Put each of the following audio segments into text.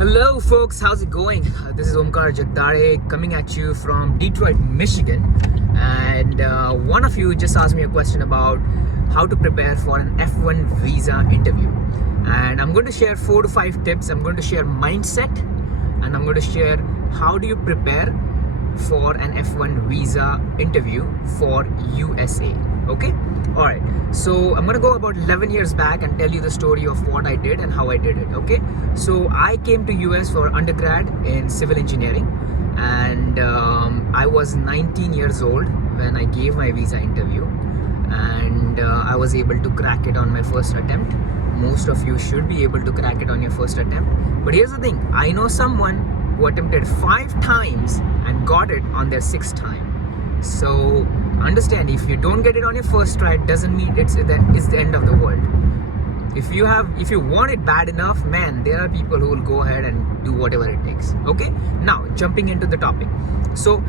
Hello, folks. How's it going? This is Omkar Jagdare coming at you from Detroit, Michigan. And one of you just asked me a question about how to prepare for an F1 visa interview. And I'm going to share 4 to 5 tips. I'm going to share mindset, and I'm going to share how do you prepare for an F1 visa interview for USA. Okay? Alright, so I'm gonna go about 11 years back and tell you the story of what I did and how I did it. Okay, so I came to US for undergrad in civil engineering, and I was 19 years old when I gave my visa interview, and I was able to crack it on my first attempt. Most of you should be able to crack it on your first attempt, but here's the thing, I know someone who attempted 5 times and got it on their 6th time. So understand, if you don't get it on your first try, it doesn't mean it's the end of the world. If you want it bad enough, man, there are people who will go ahead and do whatever it takes. Okay, now jumping into the topic. So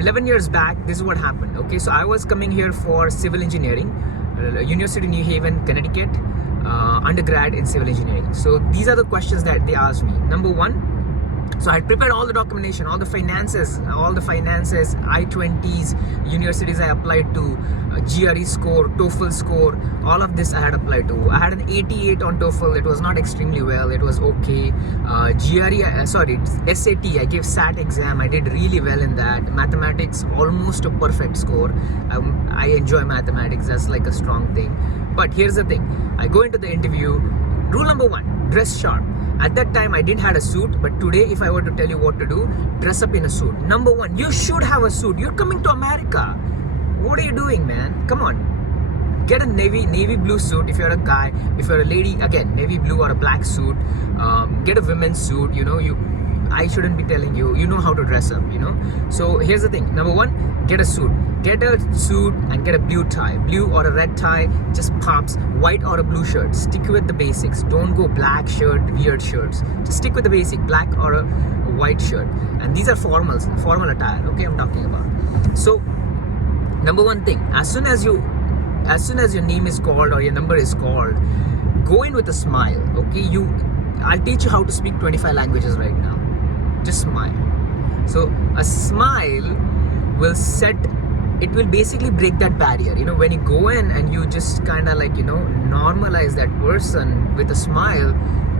11 years back, this is what happened. Okay, so I was coming here for civil engineering, University of New Haven, Connecticut, undergrad in civil engineering. So these are the questions that they asked me. Number one, so I prepared all the documentation, all the finances, I-20s, universities I applied to, GRE score, TOEFL score, all of this I had applied to. I had an 88 on TOEFL. It was not extremely well. It was okay. SAT, I gave SAT exam. I did really well in that. Mathematics, almost a perfect score. I enjoy mathematics. That's like a strong thing. But here's the thing. I go into the interview. Rule number 1, dress sharp. At that time, I didn't have a suit, but today, if I were to tell you what to do, dress up in a suit. Number 1, you should have a suit. You're coming to America. What are you doing, man? Come on. Get a navy blue suit if you're a guy. If you're a lady, again, navy blue or a black suit. Get a women's suit. I shouldn't be telling you. You know how to dress up, So here's the thing. Number 1, get a suit. Get a suit and get a blue tie. Blue or a red tie just pops. White or a blue shirt. Stick with the basics. Don't go black shirt, weird shirts. Just stick with the basic, black or a white shirt. And these are formal attire, okay, I'm talking about. So, number 1 thing, as soon as your name is called or your number is called, go in with a smile, okay? I'll teach you how to speak 25 languages right now. Just smile. So a smile will basically break that barrier. When you go in and you just kind of normalize that person with a smile,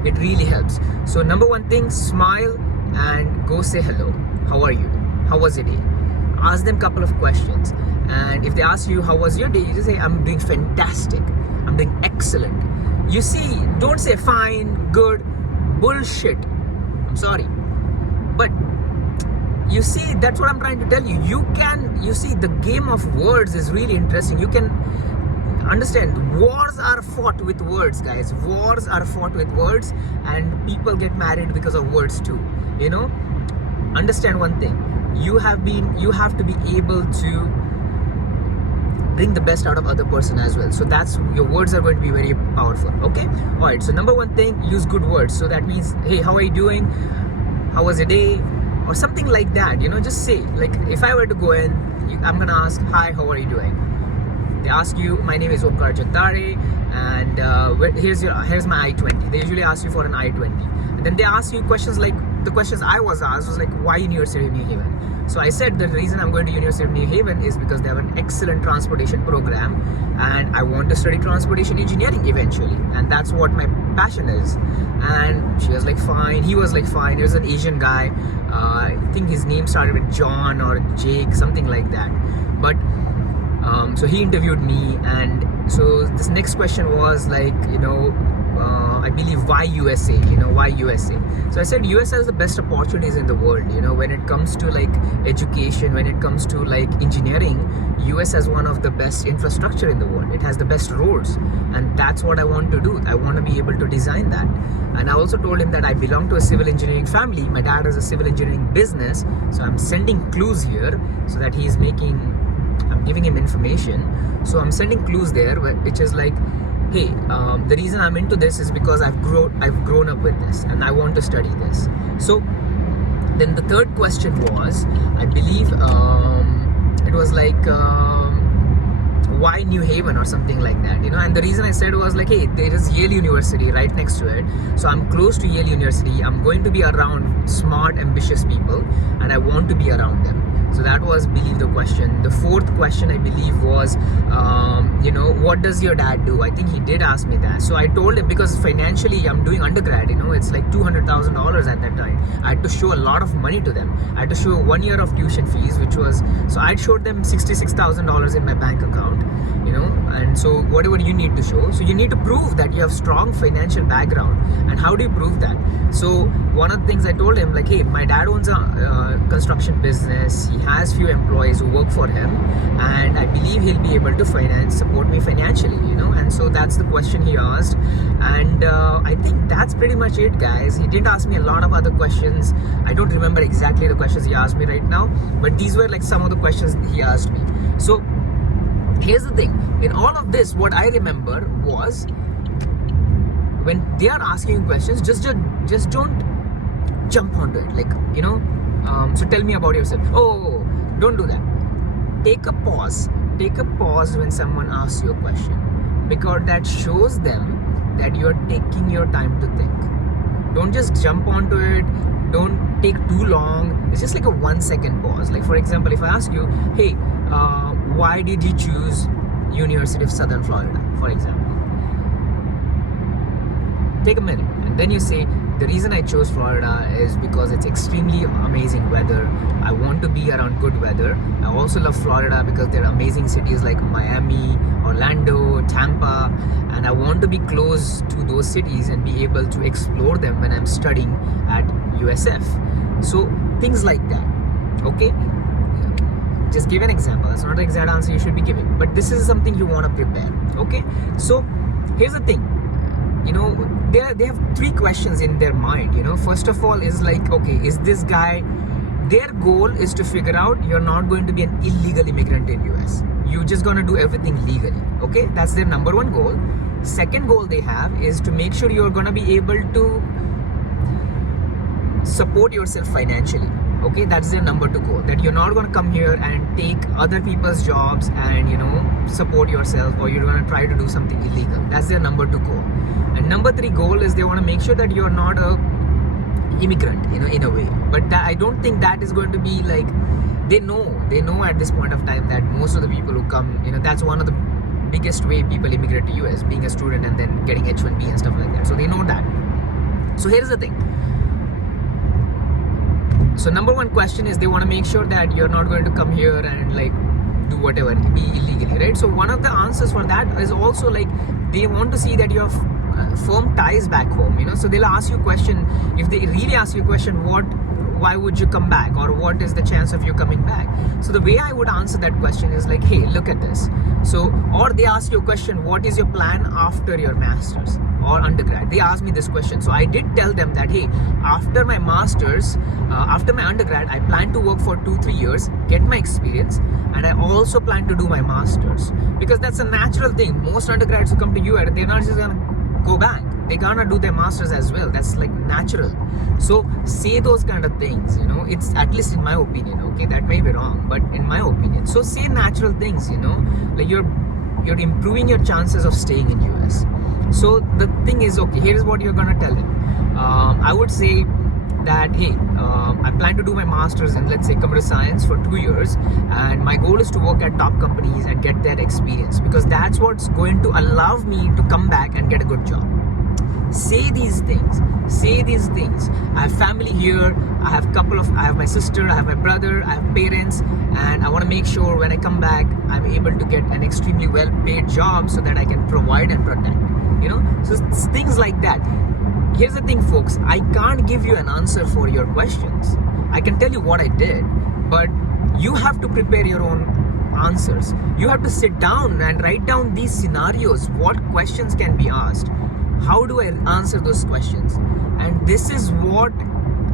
it really helps. So number 1 thing, smile and go say hello. How are you? How was your day? Ask them a couple of questions. And if they ask you, how was your day? You just say, I'm doing fantastic. I'm doing excellent. You see, don't say fine, good, bullshit. I'm sorry. But you see, that's what I'm trying to tell you. You see, the game of words is really interesting. You can understand, wars are fought with words, guys. Wars are fought with words, and people get married because of words too. Understand one thing. You have to be able to bring the best out of other person as well. So your words are going to be very powerful. Okay. All right. So number 1 thing, use good words. So that means, hey, how are you doing? How was your day? Or something like that. Just say, like, if I were to go in, I'm gonna ask, hi, how are you doing? They ask you, my name is Omkar Jagdare, and here's my I-20. They usually ask you for an I-20, and then they ask you questions like the questions I was asked was like, why University of New Haven? So I said the reason I'm going to University of New Haven is because they have an excellent transportation program, and I want to study transportation engineering eventually, and that's what my passion is. And she was like, fine. He was like, fine. He was an Asian guy. I think his name started with John or Jake, something like that. But so he interviewed me, and so this next question was like, I believe, why USA? Why USA? So I said US has the best opportunities in the world. When it comes to like education, when it comes to like engineering, US has one of the best infrastructure in the world. It has the best roads, and that's what I want to do. I want to be able to design that. And I also told him that I belong to a civil engineering family. My dad has a civil engineering business, so I'm sending clues here so that I'm giving him information. So I'm sending clues there, which is like, hey, the reason I'm into this is because I've grown up with this and I want to study this. So then the third question was, I believe it was like, why New Haven or something like that, you know. And the reason I said was like, hey, there is Yale University right next to it, so I'm close to Yale University. I'm going to be around smart, ambitious people, and I want to be around them. So that was, believe, the question. The fourth question, I believe, was, you know, what does your dad do? I think he did ask me that. So I told him, because financially I'm doing undergrad, you know, it's like $200,000 at that time. I had to show a lot of money to them. I had to show 1 year of tuition fees, which was, so I showed them $66,000 in my bank account, you know. And so whatever you need to show, so you need to prove that you have strong financial background. And how do you prove that? So one of the things I told him, like, hey, my dad owns a construction business. He has few employees who work for him, and I believe he'll be able to support me financially, you know. And so that's the question he asked. And I think that's pretty much it, guys. He didn't ask me a lot of other questions. I don't remember exactly the questions he asked me right now, but these were like some of the questions he asked me. So here's the thing, in all of this, what I remember was, when they are asking you questions, just don't jump onto it, like, you know. So tell me about yourself. Oh, don't do that. Take a pause when someone asks you a question, because that shows them that you're taking your time to think. Don't just jump onto it. Don't take too long. It's just like a 1 second pause. Like, for example, if I ask you, hey, why did you choose University of Southern Florida, for example? Take a minute, and then you say, the reason I chose Florida is because it's extremely amazing weather. I want to be around good weather. I also love Florida because there are amazing cities like Miami, Orlando, Tampa, and I want to be close to those cities and be able to explore them when I'm studying at USF. So things like that, okay? Just give an example. That's not the exact answer you should be giving, but this is something you want to prepare, okay? So here's the thing, you know, they have 3 questions in their mind, you know. First of all is like, okay, is this guy, their goal is to figure out you're not going to be an illegal immigrant in US. You're just going to do everything legally, okay? That's their number 1 goal. Second goal they have is to make sure you're going to be able to support yourself financially, okay? That's their number 2 goal, that you're not going to come here and take other people's jobs and, you know, support yourself, or you're going to try to do something illegal. That's their number 2 goal. And number 3 goal is they want to make sure that you're not a immigrant, you know, in a way. But I don't think that is going to be like, they know at this point of time that most of the people who come, you know, that's one of the biggest way people immigrate to US, being a student and then getting H1B and stuff like that. So they know that. So here's the thing. So number 1 question is, they want to make sure that you're not going to come here and like do whatever, be illegally, right? So one of the answers for that is also like, they want to see that you have firm ties back home, you know. So they'll ask you a question. If they really ask you a question, why would you come back, or what is the chance of you coming back? So the way I would answer that question is like, hey, look at this. So, or they ask you a question, what is your plan after your master's or undergrad? They asked me this question. So I did tell them that, hey, after my master's, after my undergrad, I plan to work for 2-3 years, get my experience, and I also plan to do my master's, because that's a natural thing. Most undergrads who come to US, they're not just gonna go back, they're gonna do their masters as well. That's like natural. So say those kind of things, you know. It's, at least in my opinion, okay, that may be wrong, but in my opinion, so say natural things, you know, like you're improving your chances of staying in US. So the thing is, okay, here's what you're gonna tell him. I would say that, hey, I plan to do my master's in, let's say, computer science for 2 years, and my goal is to work at top companies and get that experience, because that's what's going to allow me to come back and get a good job. Say these things. I have family here. I have my sister, I have my brother, I have parents, and I want to make sure when I come back, I'm able to get an extremely well-paid job so that I can provide and protect, you know. So things like that. Here's the thing, folks, I can't give you an answer for your questions. I can tell you what I did, but you have to prepare your own answers. You have to sit down and write down these scenarios. What questions can be asked? How do I answer those questions? And this is what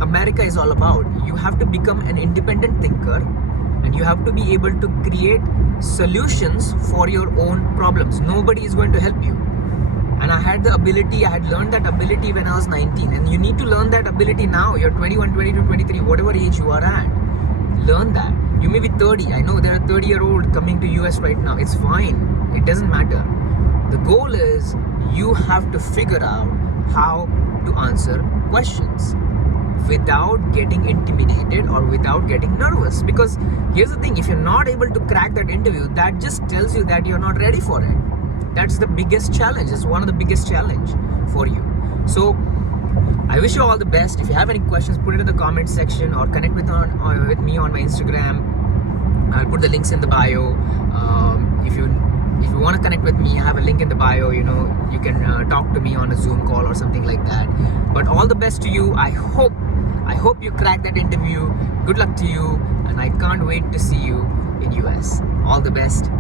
America is all about. You have to become an independent thinker, and you have to be able to create solutions for your own problems. Nobody is going to help you. And I had learned that ability when I was 19. And you need to learn that ability now. You're 21, 22, 23, whatever age you are at. Learn that. You may be 30. I know there are 30-year-olds coming to US right now. It's fine. It doesn't matter. The goal is you have to figure out how to answer questions without getting intimidated or without getting nervous. Because here's the thing, if you're not able to crack that interview, that just tells you that you're not ready for it. That's the biggest challenge. It's one of the biggest challenge for you. So I wish you all the best. If you have any questions, put it in the comment section or connect with me on my Instagram. I'll put the links in the bio. If you want to connect with me, I have a link in the bio. You can talk to me on a Zoom call or something like that. But all the best to you. I hope you crack that interview. Good luck to you, and I can't wait to see you in US. All the best.